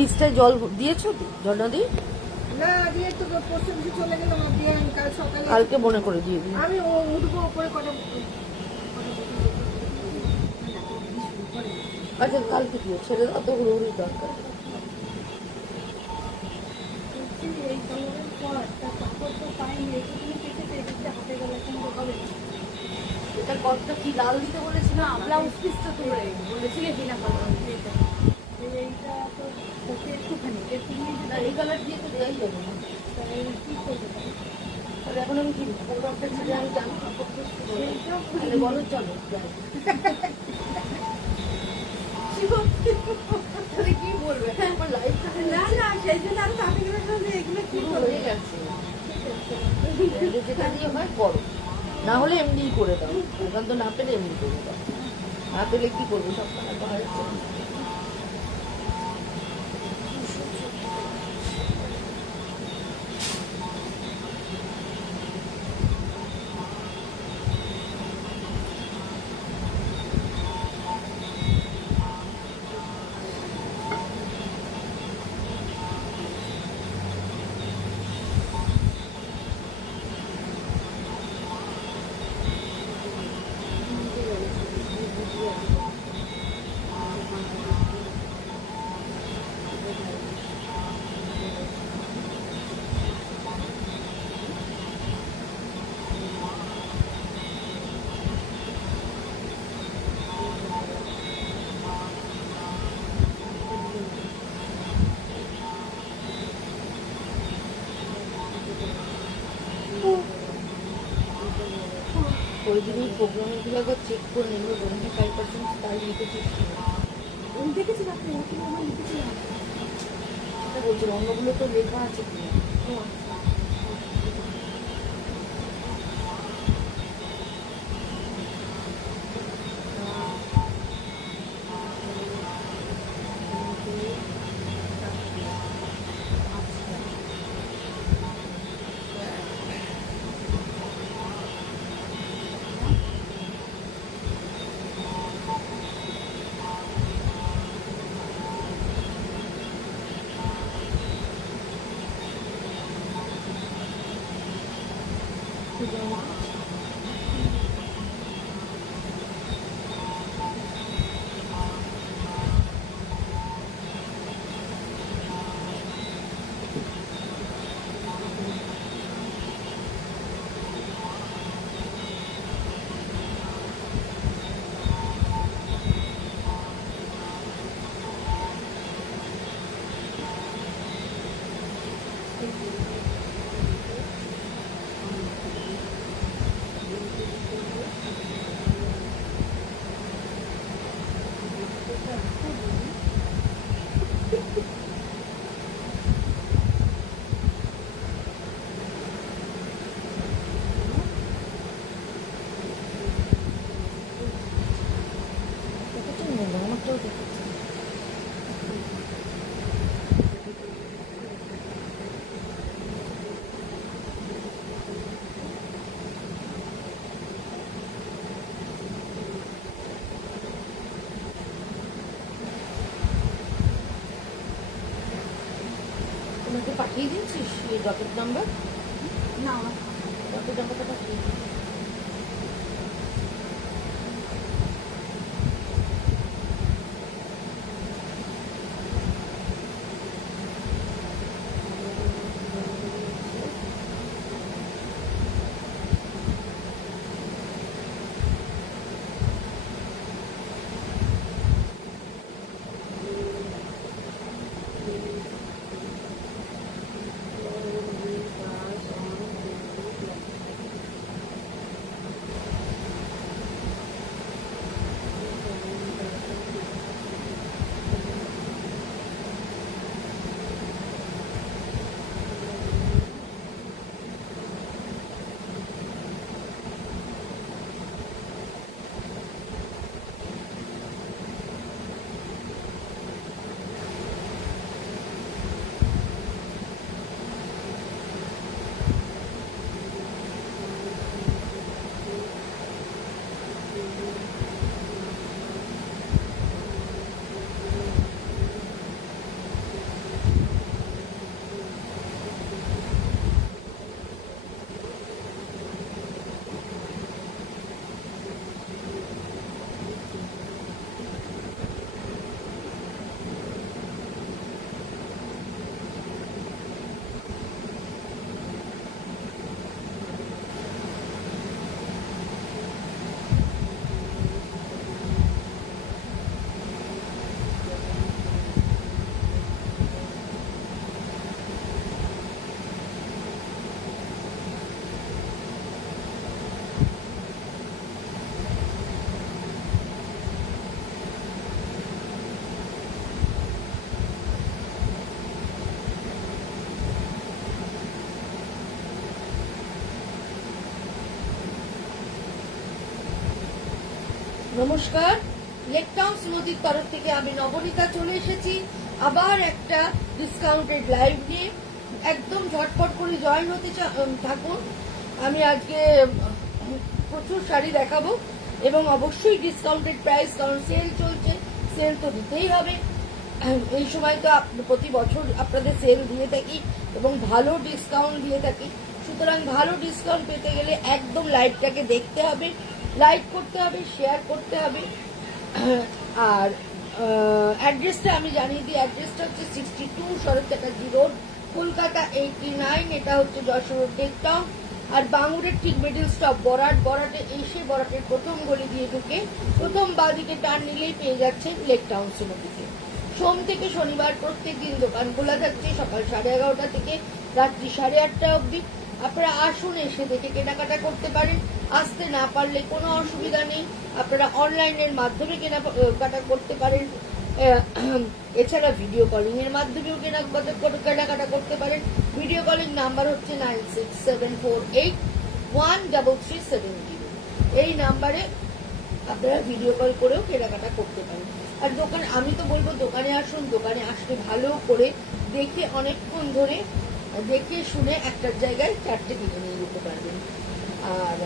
ফ্রিজটায় জল দিয়েছো ঝর্ণা দি? না দিয়ে তো পরশু দিন চলে গেলাম, দিয়ে আমি কাল সকালে কালকে মনে করে দিয়ে দিই। আমি উঠবো উপরে কটা। আচ্ছা কালকে দিও, ছেড়ে অত হুড়োহুড়ির দরকার। এই কলমের পর তার কাপড় তো পাইনি, একটু তুমি কেটেছে এদিকটা হাতে গেলে কিন্তু হবে না। এটা কতটা কি লাল দিতে বলেছিল? ব্লাউজ পিসটা তুলে বলেছিলে কিনা কালার এইটা তো ওকে একটুখানি তুমি না এই কালার দিয়ে তো দেওয়াই যাবে না। কি করবে তাহলে এখন আমি কি প্রোডাক্টটা ছেড়ে আমি জানি তাহলে বলো চলো যাই। তাহলে কি বলবে আমার লাইফটা না না সেই জন্য আমি তাকে গেলে এগুলো কি পুরো করবে হয়ে গেছে। যেটা দিয়ে হয় করো, না হলে এমনি করে দাও। এখন তো না পেলে এমনি করে দাও, না পেলে কি করবে সব টাকা তো হয়েছে। ওই দিনই প্রোগ্রামগুলো একবার চেক করে নেবে, 25% তাই লিখেছিস আমি দেখেছি আপনি আমার লিখেছিলাম। সেটা বলছি, অন্যগুলো তো লেখা আছে কিনা। আমারটাও দেখেছি। তোমাকে পাঠিয়ে দিচ্ছিস এই ডকেট নাম্বার? না ডকেট নাম্বারটা পাঠিয়ে দিচ্ছি। নমস্কার, লেকটাউন নদীর তরফ থেকে আমি নবনীতা চলে এসেছি আবার একটা ডিসকাউন্টেড লাইভ নিয়ে। একদম ঝটপট করে জয়েন হতে থাকুন। আমি আজকে প্রচুর শাড়ি দেখাবো এবং অবশ্যই ডিসকাউন্টেড প্রাইস, কারণ সেল চলছে, সেল তো দিতেই হবে। এই সময় তো প্রতি বছর আপনাদের সেল দিয়ে থাকি এবং ভালো ডিসকাউন্ট দিয়ে থাকি। সুতরাং ভালো ডিসকাউন্ট পেতে গেলে একদম লাইভটাকে দেখতে হবে, লাইক করতে হবে, শেয়ার করতে হবে। আর অ্যাড্রেসটা আমি জানিয়ে দিই, অ্যাড্রেসটা হচ্ছে 62 শরৎ চ্যাটার্জি রোড, কলকাতা 89। এটা হচ্ছে যশোর লেকটাউন। আর বাঙুরের ঠিক মিডিল স্টপ বরাটে এসে বরাটের প্রথম গলি দিয়ে ঢুকে প্রথম বাঁদিকে টার্ন নিলেই পেয়ে যাচ্ছেন লেকটাউন সিনেমাটিকে। সোম থেকে শনিবার প্রত্যেক দিন দোকান খোলা থাকছে সকাল 11:30 থেকে রাত্রি 8:30 অবধি। আপনারা আসুন, এসে দেখে কেনাকাটা করতে পারেন। আসতে না পারলে কোনো অসুবিধা নেই, আপনারা অনলাইনের মাধ্যমে কেনাকাটা করতে পারেন। এছাড়া ভিডিও কলিং এর মাধ্যমেও কেনাকাটা করতে পারেন। ভিডিও কলিং নাম্বার হচ্ছে 9674813370। এই নাম্বারে আপনারা ভিডিও কল করেও কেনাকাটা করতে পারেন। আর দোকান, আমি তো বলবো দোকানে আসুন, দোকানে আসলে ভালো করে দেখে অনেকক্ষণ ধরে দেখে শুনে একটার জায়গায় 4টে কিনে নিয়ে যেতে পারবেন। আর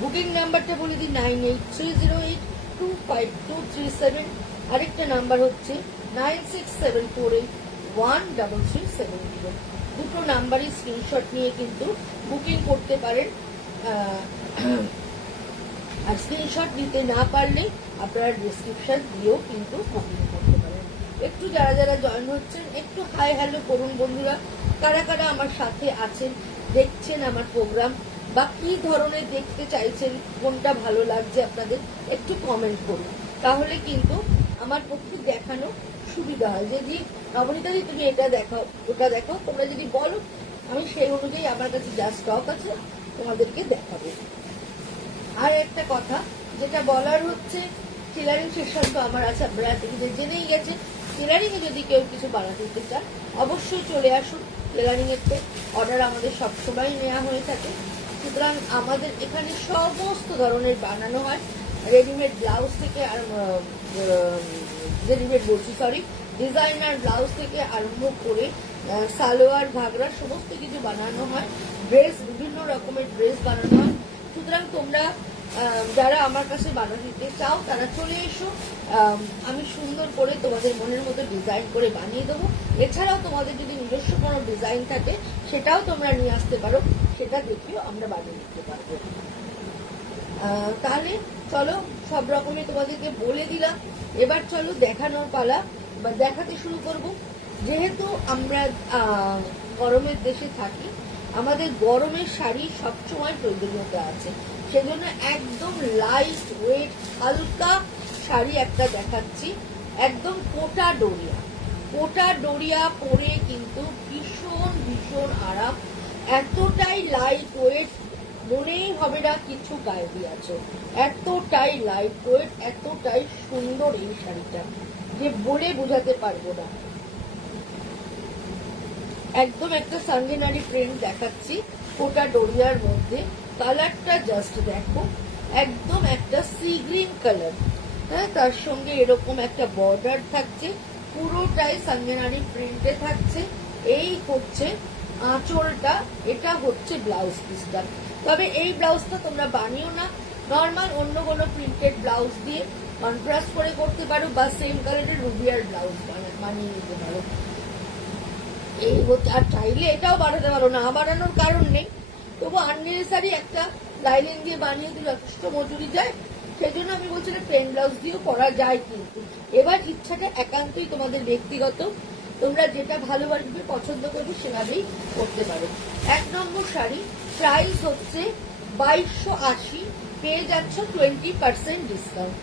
বুকিং নাম্বারটা বলে দিই 9830825237। আরেকটা নাম্বার হচ্ছে 9674813370। দুটো নাম্বারই স্ক্রিনশট নিয়ে কিন্তু বুকিং করতে পারেন। আর স্ক্রিনশট নিতে না পারলে আপনারা ডিসক্রিপশন দিয়েও কিন্তু বুকিং করতে পারেন। একটু যারা যারা জয়েন হচ্ছেন একটু হাই হ্যালো করুন বন্ধুরা। কারা কারা আমার সাথে আছেন, দেখছেন আমার প্রোগ্রাম, বা কি ধরনের দেখতে চাইছেন, কোনটা ভালো লাগছে আপনাদের, একটু কমেন্ট করুন। তাহলে কিন্তু আমার পক্ষে দেখানো সুবিধা হয়। যদি নবনীতাদি তুমি এটা দেখাও, ওটা দেখাও, তোমরা যদি বলো আমি সেই অনুযায়ী আমার কাছে যা স্টক আছে তোমাদেরকে দেখাবো। আর একটা কথা যেটা বলার হচ্ছে, টেলারিং সেকশন তো আমার আছে, আপনারা জেনেই গেছেন। টেলারিং এ যদি কেউ কিছু বানাতে দিতে চান অবশ্যই চলে আসুন। টেলারিং এর অর্ডার আমাদের সবসময় নেওয়া হয়ে থাকে। সুতরাং আমাদের এখানে সমস্ত ধরনের বানানো হয়, রেডিমেড ব্লাউজ থেকে আর ডিজাইনার ব্লাউজ থেকে আরম্ভ করে সালোয়ার, ঘাগরা সমস্ত কিছু বানানো হয়। ড্রেস, বিভিন্ন রকমের ড্রেস বানানো হয়। সুতরাং তোমরা যারা আমার কাছে বানাতে দিতে চাও তারা চলে এসো, আমি সুন্দর করে তোমাদের মনের মতো ডিজাইন করে বানিয়ে দেবো। এছাড়াও তোমাদের যদি নিজস্ব কোনো ডিজাইন থাকে সেটাও তোমরা নিয়ে আসতে পারো, সেটা দেখিও আমরা বানিয়ে দিতে পারবো। তাহলে চলো, সব রকমের তোমাদেরকে বলে দিলাম। এবার চলো দেখানোর পালা, বা দেখাতে শুরু করব। যেহেতু আমরা গরমের দেশে থাকি, আমাদের গরমের শাড়ি সবসময় প্রয়োজনীয়তা আছে, সেজন্য একদম লাইট ওয়েট হালকা শাড়ি একটা দেখাচ্ছি। একদম কোটা ডোরিয়া পরে কিন্তু ভীষণ ভীষণ আরাম। এতটাই লাইট ওয়েট, মনেই হবে না কিছু গায়ে দিয়েছে। এতটাই লাইট ওয়েট, এতটাই সুন্দর এই শাড়িটা যে বলে বোঝাতে পারবো না। একদম একটা সানজেনারি প্রিন্ট দেখাচ্ছি কোটা ডোরিয়ার মধ্যে। কালারটা জাস্ট দেখো, একদম একটা সি গ্রিন কালার। হ্যাঁ, তার সঙ্গে এরকম একটা বর্ডার থাকছে, পুরোটাই সানজেনারি প্রিন্টে থাকছে। এই হচ্ছে আঁচলটা, এটা হচ্ছে ব্লাউজ পিসটা। তবে এই ব্লাউজটা তোমরা বানিও না, নর্মাল অন্য কোনো প্রিন্টেড ব্লাউজ দিয়ে কন্ট্রাস্ট করে করতে পারো, বা সেম কালারের রুবিয়ার ব্লাউজ বানিয়ে নিতে পারো। এই হচ্ছে, আর চাইলে এটাও বানাতে পারো, না বানানোর কারণ নেই। তবু আননেসেসারি একটা লাইনিং দিয়ে বানিয়ে দিলে যথেষ্ট মজুরি যায়, সেই জন্য আমি বলছি না, প্লেন ব্লাউজ দিয়েও করা যায়। কিন্তু এবার ইচ্ছাটা একান্তই তোমাদের ব্যক্তিগত, তোমরা যেটা ভালোবাসবে, পছন্দ করবে সেভাবেই করতে পারো। 1 নম্বর শাড়ি, প্রাইস হচ্ছে 2280, পেয়ে যাচ্ছ 20% ডিসকাউন্ট।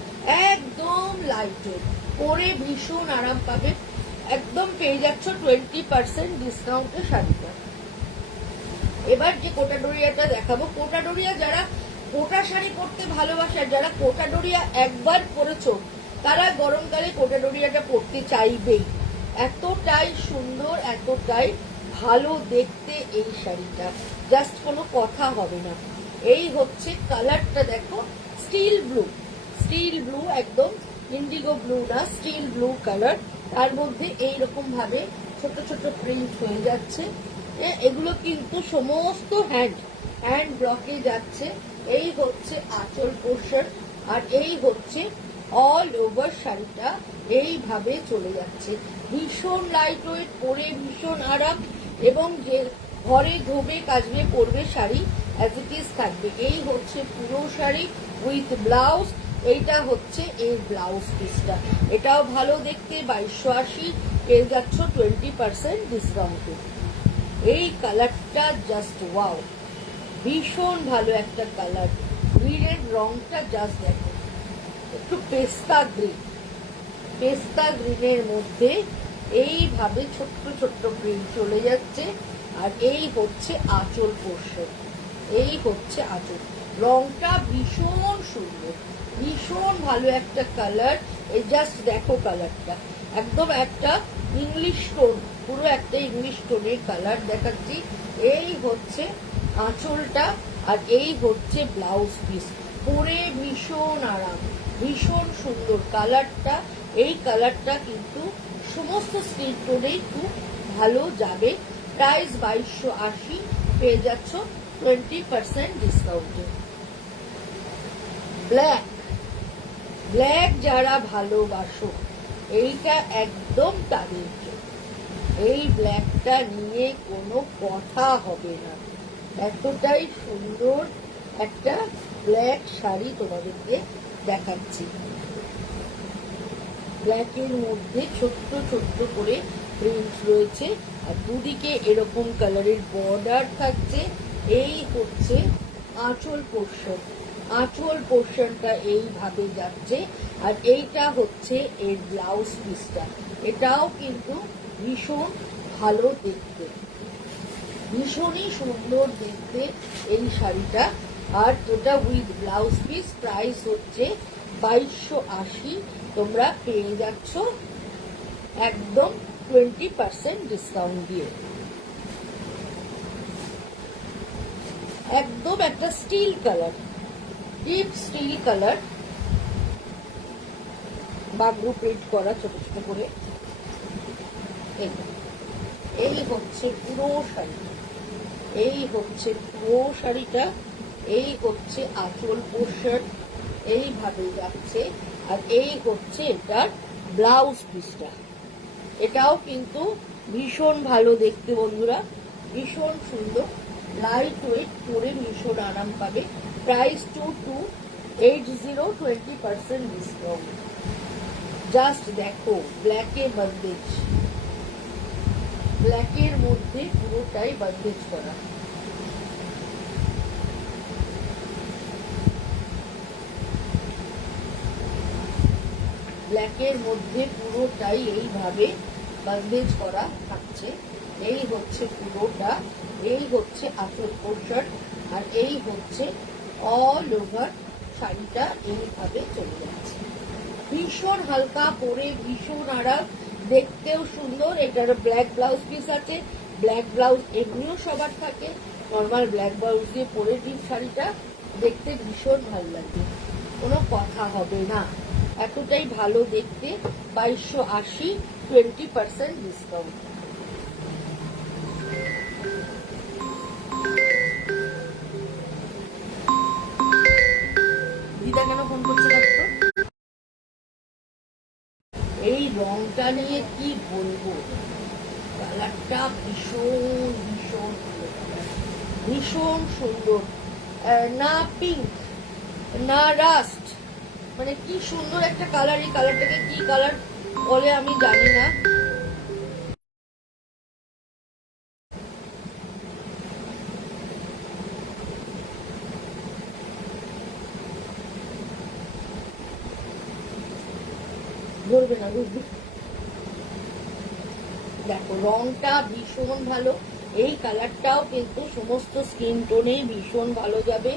একদম লাইট ওয়েট, পরে ভীষণ আরাম পাবে। একদম পেয়ে যাচ্ছ 20% ডিসকাউন্টের শাড়িটা। এবার যে কোটা ডোরিয়াটা দেখাবো, কোটা ডোরিয়া যারা কোটা শাড়ি পরতে ভালোবাসে, আর যারা কোটা ডোরিয়া একবার পরেছো তারা গরমকালে কোটা ডোরিয়াটা পরতে চাইবেই। এতটাই সুন্দর, এতটাই ভালো দেখতে এই শাড়িটা, জাস্ট কোনো কথা হবে না। এই হচ্ছে কালারটা, দেখো স্টিল ব্লু, স্টিল ব্লু, একদম ইন্ডিগো ব্লু না, স্টিল ব্লু কালার। তার মধ্যে এইরকম ভাবে ছোট ছোট প্রিন্ট হয়ে যাচ্ছে। এগুলো কিন্তু সমস্ত হ্যান্ড ব্লকে যাচ্ছে। এই হচ্ছে আঁচল পোর্শন, আর এই হচ্ছে অল ওভার শাড়িটা এইভাবে চলে যাচ্ছে। ভীষণ লাইট ওয়েট, পরে ভীষণ আরাম, এবং যে ঘরে ধোবে কাচবে পরবে শাড়ি অ্যাজ ইট ইজ থাকবে। এই হচ্ছে পুরো শাড়ি উইথ ব্লাউজ। এইটা হচ্ছে এর ব্লাউজ পিসটা, এটাও ভালো দেখতে। 2280 পেয়ে যাচ্ছ 20% ডিসকাউন্টে। এই কালারটা জাস্ট ওয়াও, ভীষণ ভালো একটা কালার। গ্রিনের রংটা জাস্ট দেখো, একটু পেস্তা গ্রিনের মধ্যে এইভাবে ছোট্ট ছোট্ট প্রিন্ট চলে যাচ্ছে। আর এই হচ্ছে আঁচল পোর্শন, এই হচ্ছে আঁচল। রংটা ভীষণ সুন্দর, ভীষণ ভালো একটা কালার। এই জাস্ট দেখো কালারটা, একদম একটা ইংলিশ টোন, পুরো একটা ইংলিশ টোনের কালার দেখাচ্ছি। এই হচ্ছে আঁচলটা, আর এই হচ্ছে ব্লাউজ পিস। পরে ভীষণ আরাম, ভীষণ সুন্দর কালারটা। এই কালারটা কিন্তু সমস্ত স্কিন টোনেই খুব ভালো যাবে। প্রাইস 2280, পেয়ে যাচ্ছ 20% ডিসকাউন্টে। ব্ল্যাক যারা ভালোবাসো, এইটা একদম তাদের জন্য। এই ব্ল্যাকটা নিয়ে কোনো কথা হবে না, এতটাই সুন্দর একটা ব্ল্যাক শাড়ি তোমাদেরকে দেখাচ্ছি। ব্ল্যাকের মধ্যে ছোট্ট ছোট্ট করে প্রিন্ট রয়েছে, আর দুদিকে এরকম কালারের বর্ডার থাকছে। এই হচ্ছে আঁচল পোর্শন, আঁচল পোর্শনটা এইভাবে যাচ্ছে। আর এইটা হচ্ছে এর ব্লাউজ পিসটা, এটাও কিন্তু ভীষণ ভালো দেখতে, ভীষণই সুন্দর দেখতে এই শাড়িটা। আর এটা উইথ ব্লাউজ পিস, প্রাইস হচ্ছে 2280, তোমরা পেয়ে যাচ্ছ একদম 20% ডিসকাউন্ট দিয়ে। একদম একটা steel colour, deep steel colour, Bagru print করা ছোট ছোট করে। এই হচ্ছে পুরো শাড়ি, এই হচ্ছে পুরো শাড়িটা। এই হচ্ছে আঁচল পোর্শন, এইভাবে যাচ্ছে। আর এই হচ্ছে এটার ব্লাউজ পিসটা, এটাও কিন্তু ভীষণ ভালো দেখতে বন্ধুরা, ভীষণ সুন্দর, লাইট ওয়েট, পরে ভীষণ আরাম পাবে। Price 2280, 20% discount. জাস্ট দেখো ব্ল্যাকে বন্দেজ, ব্ল্যাকের মধ্যে পুরোটাই বন্দেজ করা। ব্ল্যাকের মধ্যে পুরোটাই এইভাবে বন্দেজ করা থাকছে। এই হচ্ছে পুরোটা, এই হচ্ছে আঁচল পোর্শন, আর এই হচ্ছে অল ওভার শাড়িটা এইভাবে চলে যাচ্ছে। ভীষণ হালকা, পরে ভীষণ আরাম, দেখতেও সুন্দর। এটার ব্ল্যাক ব্লাউজ পিস আছে, ব্ল্যাক ব্লাউজ এমনিও সবার থাকে, নর্মাল ব্ল্যাক ব্লাউজ দিয়ে পরে ডিপ শাড়িটা দেখতে ভীষণ ভালো লাগবে, কোনো কথা হবে না, এতটাই ভালো দেখতে। 2280, 20% ডিসকাউন্ট। দিদা কেন ফোন করছে দেখো? এই রংটা নিয়ে কি বলবো, কালারটা ভীষণ ভীষণ ভীষণ সুন্দর। না পিঙ্ক না রাস্ট, মানে কি সুন্দর একটা কালার। এই কালারটাকে কি কালার বলে আমি জানি না। ধরবে না, বুঝবি। দেখো রংটা ভীষণ ভালো, এই কালারটাও কিন্তু সমস্ত স্কিন টোনে ভীষণ ভালো যাবে।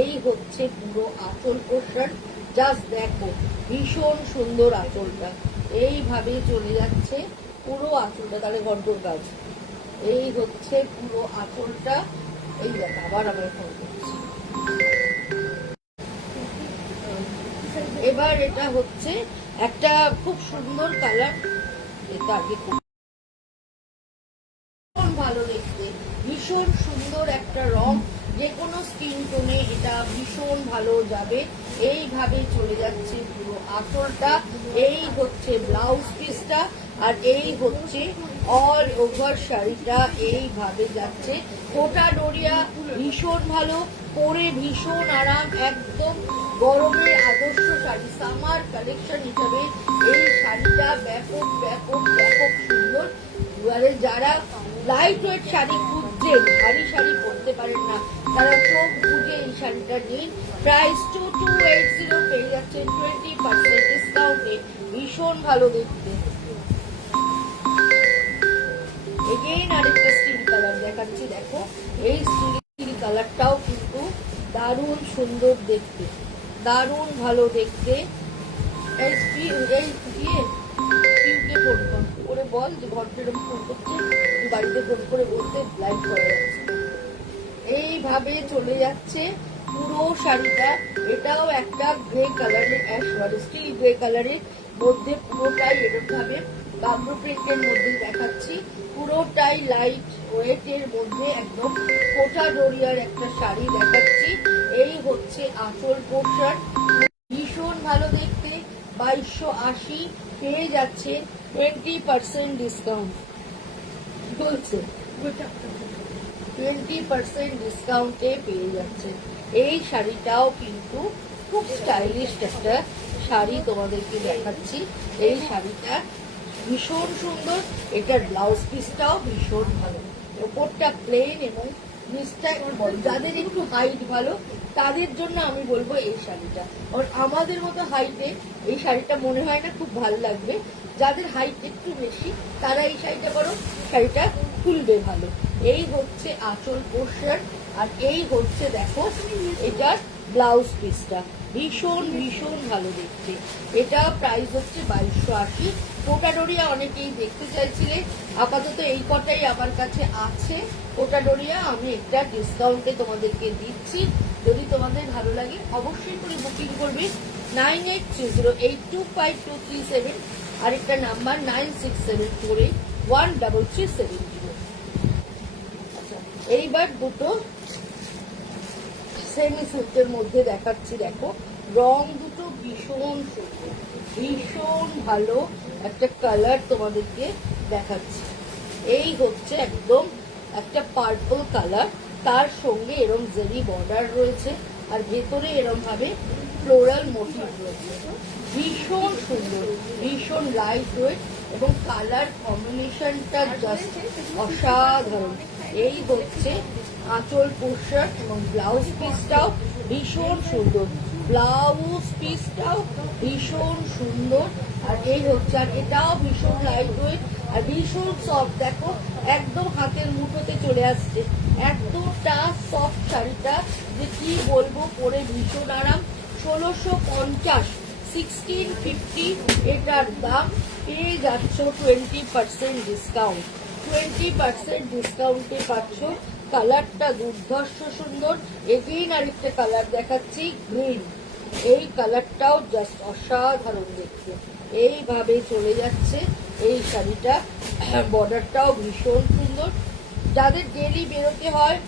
এই হচ্ছে পুরো আঁচল পোর্শন, জাস্ট দেখো ভীষণ সুন্দর আঁচলটা, এইভাবে চলে যাচ্ছে পুরো আঁচলটা। তাহলে ঘন্টর কাজ, এই হচ্ছে পুরো আঁচলটা। এই দেখ আবার আমি ফোন করছি। এবার এটা হচ্ছে একটা খুব সুন্দর কালার, এটা আগে ভীষণ ভালো দেখতে, ভীষণ সুন্দর একটা রং, যে কোনো স্কিন টোনে এটা ভীষণ ভালো যাবে। এইভাবে চলে যাচ্ছে পুরো আঁচলটা, এই হচ্ছে ব্লাউজ পিসটা, আর এই হচ্ছে অল ওভার শাড়িটা এইভাবে যাচ্ছে। কোটা ডোরিয়া ভীষণ ভালো, পরে ভীষণ আরাম, একদম গরমের আদর্শ শাড়ি, সামার কালেকশন হিসাবে এই শাড়িটা ব্যাপক ব্যাপক ব্যাপক সুন্দর। এবারে যারা লাইট ওয়েট শাড়ি খুঁজছেন, ভারী শাড়ি পরতে পারেন না, তারা চোখ বুঝে এই শাড়িটা নিন। প্রাইস 2280 পেয়ে যাচ্ছেন 20% ডিসকাউন্টে, ভীষণ ভালো দেখতে। এগেইন আরেকটা স্টিল কালার দেখাচ্ছি, দেখো এই স্টিল কালারটাও কিন্তু দারুণ সুন্দর দেখতে, দারুণ ভালো দেখতে। এই পিউকে ফোন করে বল যে ঘরটা এরকম ফোন করছে, বাড়িতে ফোন করে বলতে লাইভ করা যাচ্ছে। এইভাবে চলে যাচ্ছে পুরো শাড়িটা। এটাও একটা গ্রে কালারের, স্টিল গ্রে কালারের মধ্যে পুরোটাই এরকম ভাবে বাম্বু প্রিন্টের মধ্যে দেখাচ্ছি, পুরোটাই লাইট ওয়েটের মধ্যে একদম কোটা ডোরিয়ার একটা শাড়ি দেখাচ্ছি। এই হচ্ছে আঁচল পোর্শন, ভীষণ ভালো দেখতে। 2280 পেয়ে যাচ্ছে 20% ডিসকাউন্ট বলছে, 20% ডিসকাউন্টে পেয়ে যাচ্ছে। এই শাড়িটাও কিন্তু খুব স্টাইলিশ একটা শাড়ি তোমাদেরকে দেখাচ্ছি। এই শাড়িটা ভীষণ সুন্দর, এটার ব্লাউজ পিসটাও ভীষণ ভালো, ওপরটা প্লেন এবং নিচটা বল। যাদের একটু হাইট ভালো তাদের জন্য আমি বলবো এই শাড়িটা, আর আমাদের মতো হাইটে এই শাড়িটা মনে হয় না খুব ভালো লাগবে। যাদের হাইট একটু বেশি তারা এই শাড়িটা করো, শাড়িটা খুলবে ভালো। এই হচ্ছে আঁচল পোর্শন, আর এই হচ্ছে দেখো এটার ব্লাউজ পিসটা, ভীষণ ভীষণ ভালো দেখতে। এটা প্রাইস হচ্ছে 2280। কোটা ডোরিয়া অনেকেই দেখতে চাইছিলে, আপাতত এই কটাই আমার কাছে আছে কোটা ডোরিয়া, আমি একটা ডিসকাউন্টে তোমাদেরকে দিচ্ছি। যদি তোমাদের ভালো লাগে অবশ্যই করে বুকিং করবে 9830825237, আরেকটা নাম্বার 9674813370। আচ্ছা, এইবার দুটো সেমি সিল্কের মধ্যে দেখাচ্ছি, দেখো রং দুটো ভীষণ সুন্দর, ভীষণ ভালো একটা কালার তোমাদেরকে দেখাচ্ছি। এই হচ্ছে একদম একটা পার্পল কালার, তার সঙ্গে এরম জেরি বর্ডার রয়েছে, আর ভেতরে এরম ভাবে ফ্লোরাল মোটিভ রয়েছে, ভীষণ সুন্দর, ভীষণ লাইট ওয়েট, এবং কালার কম্বিনেশনটা জাস্ট অসাধারণ। এই হচ্ছে আঁচল পোর্শন এবং ব্লাউজ পিসটাও ভীষণ সুন্দর, ব্লাউজ পিসটাও ভীষণ সুন্দর। আর এই হচ্ছে, আর এটাও ভীষণ লাইট ওয়েট আর ভীষণ সফট, দেখো একদম হাতের মুঠোতে চলে আসছে, এতটা সফট শাড়িটা যে কি বলবো, পরে ভীষণ আরাম। 1650, 1650 এটার দাম, পেয়ে যাচ্ছ 20% ডিসকাউন্ট, 20% ডিসকাউন্টে পাচ্ছ। কালারটা দুর্ধর্ষ সুন্দর। এগেইন আরেকটা কালার দেখাচ্ছি, গ্রিন, এই কালারটাও জাস্ট অসাধারণ দেখতে। এইভাবে চলে যাচ্ছে এই শাড়িটা, বর্ডারটাও ভীষণ সুন্দর। যাদের ডেলি বেরোতে হয়,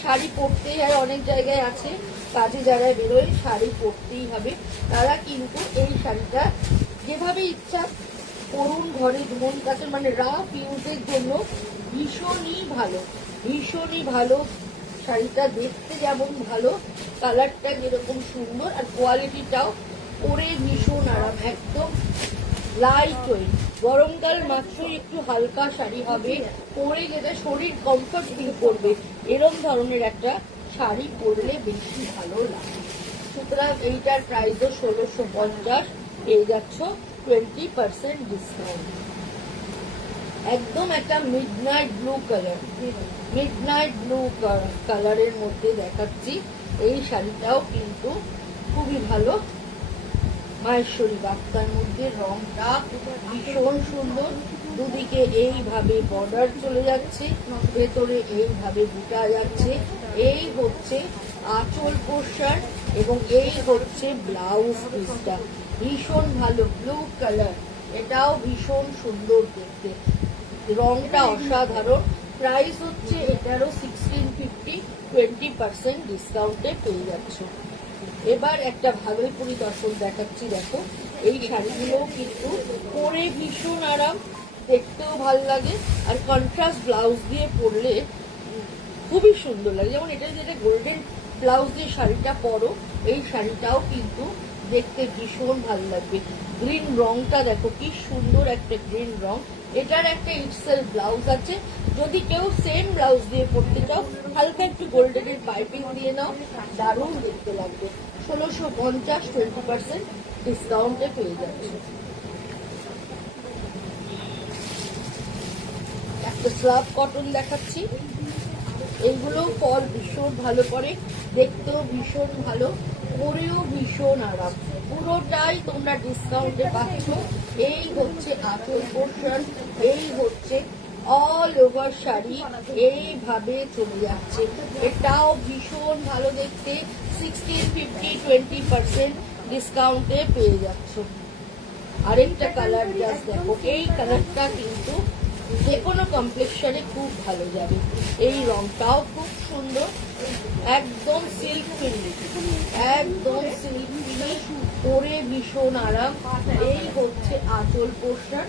শাড়ি পরতেই হয়, অনেক জায়গায় আছে কাজে যারা বেরোয় শাড়ি পরতেই হবে, তারা কিন্তু এই শাড়িটা যেভাবে ইচ্ছা পরুন, ঘরে মন কাছে, মানে রাফ ইউজের জন্য ভীষণই ভালো, ভীষণই ভালো। শাড়িটা দেখতে যেমন ভালো, কালারটা যেরকম সুন্দর, আর কোয়ালিটিটাও পরে ভীষণ আরাম, একদম লাইট ওয়েট। গরমকাল মাত্রই একটু হালকা শাড়ি হবে, পরে যেটা শরীর কমফর্ট ফিল করবে, এরম ধরনের একটা শাড়ি পরলে বেশি ভালো লাগে। সুতরাং এইটার প্রাইসও 1650, পেয়ে যাচ্ছ 20% ডিসকাউন্ট। একদম একটা midnight blue colour, midnight blue কালারের মধ্যে দেখাচ্ছি। এই শাড়িটাও কিন্তু খুবই ভালো, মাহেশ্বরী বাক্তার মধ্যে, রংটা ভীষণ সুন্দর। দুদিকে এইভাবে বর্ডার চলে যাচ্ছে, ভেতরে এইভাবে বুটা যাচ্ছে। এই হচ্ছে আঁচল পোর্শন এবং এই হচ্ছে ব্লাউজ পিসটা, ভীষণ ভালো ব্লু কালার, এটাও ভীষণ সুন্দর দেখতে, রংটা অসাধারণ। প্রাইস হচ্ছে এটারও 1650, 20% ডিসকাউন্টে পেয়ে যাচ্ছ। এবার একটা ভাগলপুরি দর্শন দেখাচ্ছি, দেখো এই শাড়িগুলো কিন্তু পরে ভীষণ আরাম, দেখতেও ভাল লাগে, আর কন্ট্রাস্ট ব্লাউজ দিয়ে পরলে খুবই সুন্দর লাগে। যেমন এটা যেটা গোল্ডেন ব্লাউজ দিয়ে শাড়িটা পরো, এই শাড়িটাও কিন্তু দেখতে ভীষণ ভালো লাগবে। গ্রিন রংটা দেখো কি সুন্দর একটা গ্রিন রং, এটার একটা ইটসেল ব্লাউজ আছে। যদি কেউ সেম ব্লাউজ দিয়ে পরতে চাও, হালকা একটু গোল্ডেনের পাইপিং দিয়ে নাও, দারুণ দেখতে লাগবে। 1650, 20% ডিসকাউন্টে পেয়ে যাচ্ছে। একটা স্লাব কটন দেখাচ্ছি, এইগুলো ফল ভীষণ ভালো করে, দেখতেও ভীষণ ভালো, পরেও ভীষণ আরাম, পুরোটাই তোমরা ডিসকাউন্টে পাচ্ছ। এই হচ্ছে আঁচল পোর্শন, এই হচ্ছে অল ওভার শাড়ি, এইভাবে চলে যাচ্ছে। এটাও ভীষণ ভালো দেখতে, 1650, 20% ডিসকাউন্টে পেয়ে যাচ্ছ। আরেকটা কালার জাস্ট দেখো, এই কালারটা কিন্তু যে কোনো কমপ্লেক্সনে খুব ভালো যাবে। এই রংটাও খুব সুন্দর, একদম সিল্ক ফিনিশ, একদম সিল্ক ফিনিশ, পরে ভীষণ আরাম। এই হচ্ছে আঁচল পোর্শন,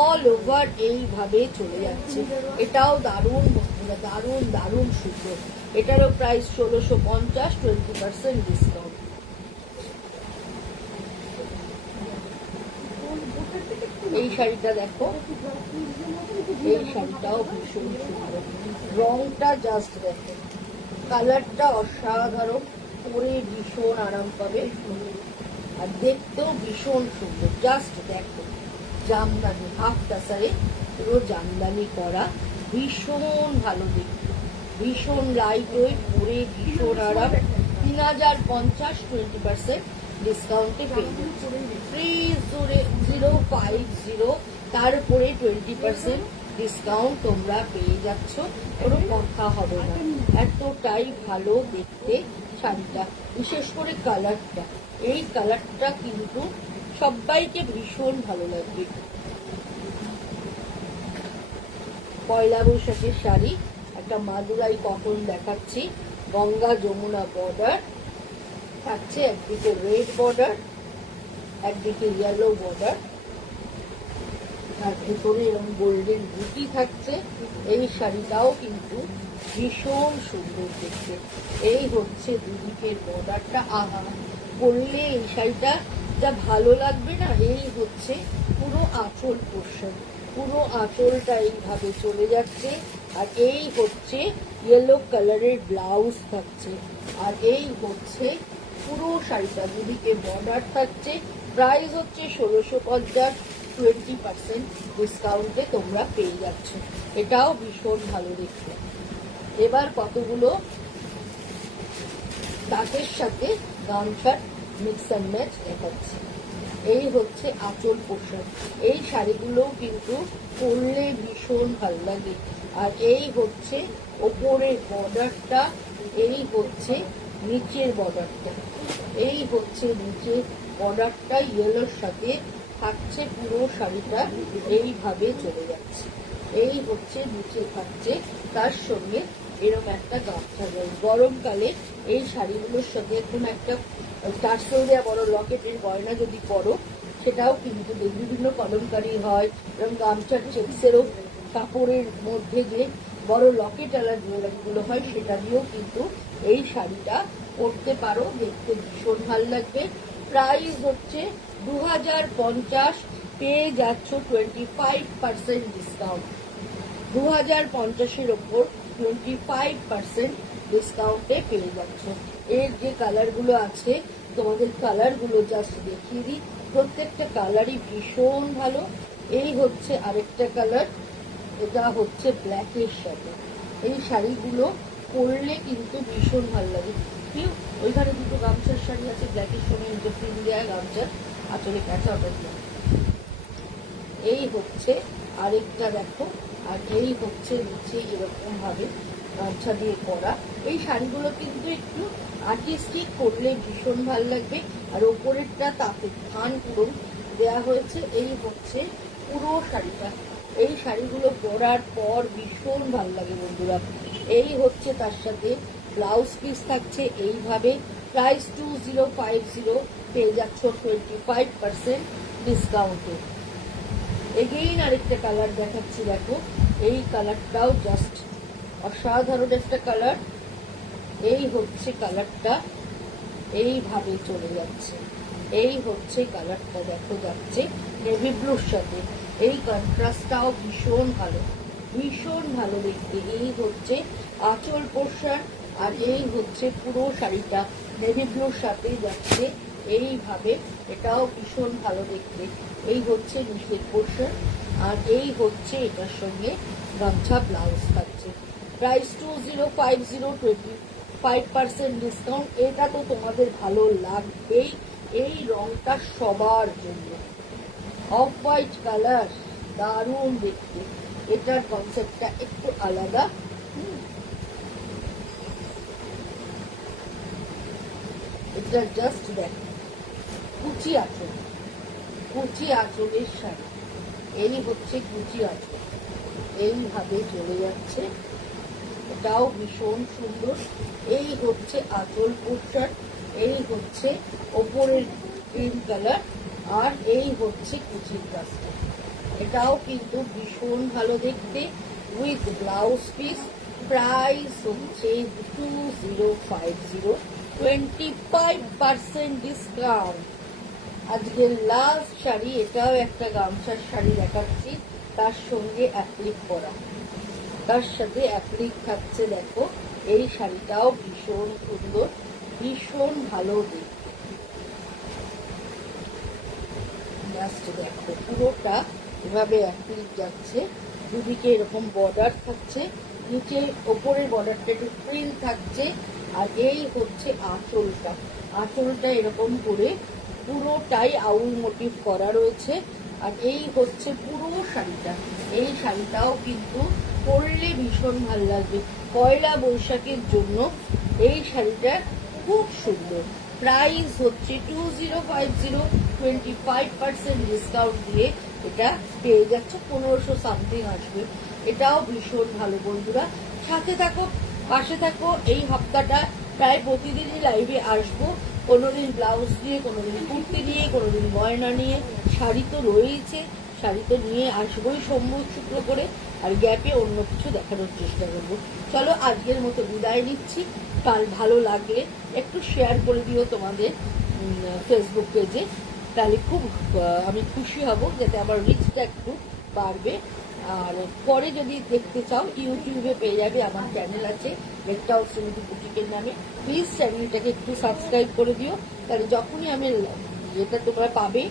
অল ওভার এইভাবে চলে যাচ্ছে। এটাও দারুণ বন্ধুরা, দারুণ দারুণ সুন্দর। এটারও প্রাইস 1650, 20% ডিসকাউন্ট। এই শাড়িটা দেখো, এই শাড়িটাও ভীষণ সুন্দর, রংটা জাস্ট দেখো, কালারটা অসাধারণ, পরে ভীষণ আরাম পাবে, আর দেখতেও ভীষণ সুন্দর। জাস্ট দেখো, জামদানি হাফ টাসারে পুরো জামদানি করা, ভীষণ ভালো দেখতে, ভীষণ লাইট ওয়েট, পরে ভীষণ আরাম। 3050, 20% ডিসকাউন্টে পেয়ে যাচ্ছে। 3050, তার উপরে 20% ডিসকাউন্ট তোমরা পেয়ে যাচ্ছ, কোনো কথা হবে না। এতটাই ভালো দেখতে শাড়িটা, বিশেষ করে কালারটা, এই কালারটা কিন্তু সবাইকে ভীষণ ভালো লাগবে। পয়লা বৈশাখের শাড়ি, একটা মাদুরাই কটন দেখাচ্ছি, গঙ্গা যমুনা বর্ডার থাকছে, একদিকে রেড বর্ডার, একদিকে ইয়েলো বর্ডার, আর ভেতরে এরকম গোল্ডেন বুটি থাকছে। এই শাড়িটাও কিন্তু ভীষণ সুন্দর দেখতে। এই হচ্ছে দুদিকের বর্ডারটা, আহা, পরলে এই শাড়িটা যা ভালো লাগবে না। এই হচ্ছে পুরো আঁচল পোর্শন, পুরো আঁচলটা এইভাবে চলে যাচ্ছে, আর এই হচ্ছে ইয়েলো কালারের ব্লাউজ থাকছে, আর এই হচ্ছে পুরো শাড়িটা, দুদিকে বর্ডার থাকছে। প্রাইস হচ্ছে 1650, 20% ডিসকাউন্টে তোমরা পেয়ে যাচ্ছ। এটাও ভীষণ ভালো দেখতে। এবার কতগুলো তাঁতের সাথে গামছার মিক্স অ্যান্ড ম্যাচ দেখাচ্ছি। এই হচ্ছে আঁচল পোশাক, এই শাড়িগুলো কিন্তু পরলে ভীষণ ভালো লাগে। আর এই হচ্ছে ওপরের বর্ডারটা, এই হচ্ছে নিচের বর্ডারটা, এই হচ্ছে নিচের বর্ডারটা ইয়েলোর সাথে থাকছে, পুরো শাড়িটা এইভাবে চলে যাচ্ছে। এই হচ্ছে নিচে থাকছে, তার সঙ্গে এরকম একটা গামছা যায়। গরমকালে এই শাড়িগুলোর সাথে কোনো একটা টার্সেল দেওয়া বড় লকেটের গয়না যদি পরো, সেটাও কিন্তু বিভিন্ন কলমকারি হয়, এবং গামছার চেক্সেরও কাপড়ের মধ্যে যে বড় লকেট আলা জুয়েলারিগুলো হয়, সেটা দিয়েও কিন্তু এই শাড়িটা পরতে পারো, দেখতে ভীষণ ভালো লাগবে। প্রাইস হচ্ছে 2050, পেয়ে যাচ্ছ 25% ডিসকাউন্ট। 2050-এর ওপর 25% ডিসকাউন্টে পেয়ে যাচ্ছ। এর যে কালারগুলো আছে, তোমাদের কালারগুলো জাস্ট দেখিয়ে দিই, প্রত্যেকটা কালারই ভীষণ ভালো। এই হচ্ছে আরেকটা কালার, এটা হচ্ছে ব্ল্যাকের সাথে। এই শাড়িগুলো পরলে কিন্তু ভীষণ ভালো লাগে। কেউ ওইখানে দুটো গামছার শাড়ি আছে ব্ল্যাকের সঙ্গে, প্রিন্ট দেওয়া গামছার, আঁচলে কাঁচা ওটা দিয়ে। এই হচ্ছে আরেকটা দেখো, আর এই হচ্ছে নিচে এরকম ভাবে গামছা দিয়ে করা, এই শাড়িগুলো কিন্তু একটু আর্টিস্টিক করলে ভীষণ ভালো লাগবে। আর ওপরেরটা তাতে থান পুরো দেওয়া হয়েছে। এই হচ্ছে পুরো শাড়িটা। এই শাড়িগুলো পরার পর ভীষণ ভালো লাগে বন্ধুরা। এই হচ্ছে তার সাথে ব্লাউজ পিস থাকছে এইভাবে। প্রাইস 2050, পেয়ে যাচ্ছ 25% ডিসকাউন্টে। এগেইন আরেকটা কালার দেখাচ্ছি, দেখো এই কালারটাও জাস্ট অসাধারণ একটা কালার। এই হচ্ছে কালারটা, এইভাবে চলে যাচ্ছে। এই হচ্ছে কালারটা, দেখো যাচ্ছে নেভি ব্লুর সাথে। এই কন্ট্রাস্টটাও ভীষণ ভালো, ভীষণ ভালো দেখতে। এই হচ্ছে আঁচল পোর্শন, আর এই হচ্ছে পুরো শাড়িটা নেভি ব্লুর সাথে যাচ্ছে এইভাবে। এটাও ভীষণ ভালো দেখতে। এই হচ্ছে নিচের পোর্শন, আর এই হচ্ছে এটার সঙ্গে গামছা ব্লাউজ থাকছে। Price 2050, 25% discount. এটা তো তোমাদের ভালো লাগবেই। এই রংটা সবার জন্য, অফ হোয়াইট কালার, দারুণ দেখতে। এটার কনসেপ্টটা একটু আলাদা। এটা জাস্ট দেখো কুচি আঁচল, কুচি আঁচলের শাড়ি। এই হচ্ছে কুচি আঁচল, এইভাবে চলে যাচ্ছে। এটাও ভীষণ সুন্দর। এই হচ্ছে আঁচল পোর্শন, এই হচ্ছে ওপরের গ্রিন কালার, আর এই হচ্ছে কুচির কাজটা। এটাও কিন্তু ভীষণ ভালো দেখতে উইথ ব্লাউজ পিস। প্রাইস হচ্ছে 2050, 25% ডিসকাউন্ট। আজকের লাস্ট শাড়ি, এটাও একটা গামছার শাড়ি দেখাচ্ছি, তার সঙ্গে অ্যাপ্লিক করা, তার সাথে অ্যাপ্লিক থাকছে। দেখো এই শাড়িটাও ভীষণ সুন্দর, ভীষণ ভালো দেখতে। জাস্ট দেখো পুরোটা এভাবে অ্যাপ্লিক যাচ্ছে, দুদিকে এরকম বর্ডার থাকছে, নিচে ওপরের বর্ডারটা একটু প্রিন্ট থাকছে। আর এই হচ্ছে আঁচলটা, আঁচলটা এরকম করে পুরোটাই আউল মোটিভ করা রয়েছে। আর এই হচ্ছে পুরো শাড়িটা। এই শাড়িটাও কিন্তু পরলে ভীষণ ভালো লাগবে পয়লা বৈশাখের জন্য। এই শাড়িটা খুব সুন্দর। প্রাইস হচ্ছে 2050, 25% ডিসকাউন্ট দিয়ে এটা পেয়ে যাচ্ছে 1500 সামথিং আসবে। এটাও ভীষণ ভালো বন্ধুরা। সাথে থাকো, পাশে থাকো। এই হপ্তাটা প্রায় প্রতিদিনই লাইভে আসবো, কোনোদিন ব্লাউজ নিয়ে, কোনোদিন কুর্তি নিয়ে, কোনোদিন গয়না নিয়ে। শাড়ি তো রয়েছে, শাড়ি তো নিয়ে আসবোই সোমবার শুক্র করে, আর গ্যাপে অন্য কিছু দেখানোর চেষ্টা করবো। চলো আজকের মতো বিদায় নিচ্ছি। কাল ভালো লাগলে একটু শেয়ার করে দিও তোমাদের ফেসবুক পেজে, তাহলে খুব আমি খুশি হব, যাতে আমার রিচটা একটু বাড়বে। আর পরে যদি দেখতে চাও ইউটিউবে পেয়ে যাবে, আমার চ্যানেল আছে রেখা শ্রীমতী বুটিকের নামে। প্লিজ চ্যানেলটাকে একটু সাবস্ক্রাইব করে দিও, তাহলে যখনই আমি যেটা তোমরা পাবে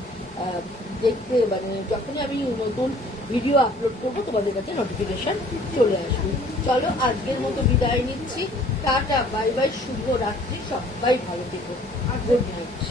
দেখতে, মানে যখনই আমি নতুন ভিডিও আপলোড করবো তোমাদের কাছে নোটিফিকেশন চলে আসবে। চলো আজকের মতো বিদায় নিচ্ছি। টাটা, বাই বাই, শুভ রাত্রি, সবাই ভালো থেকো, গুড নাইট।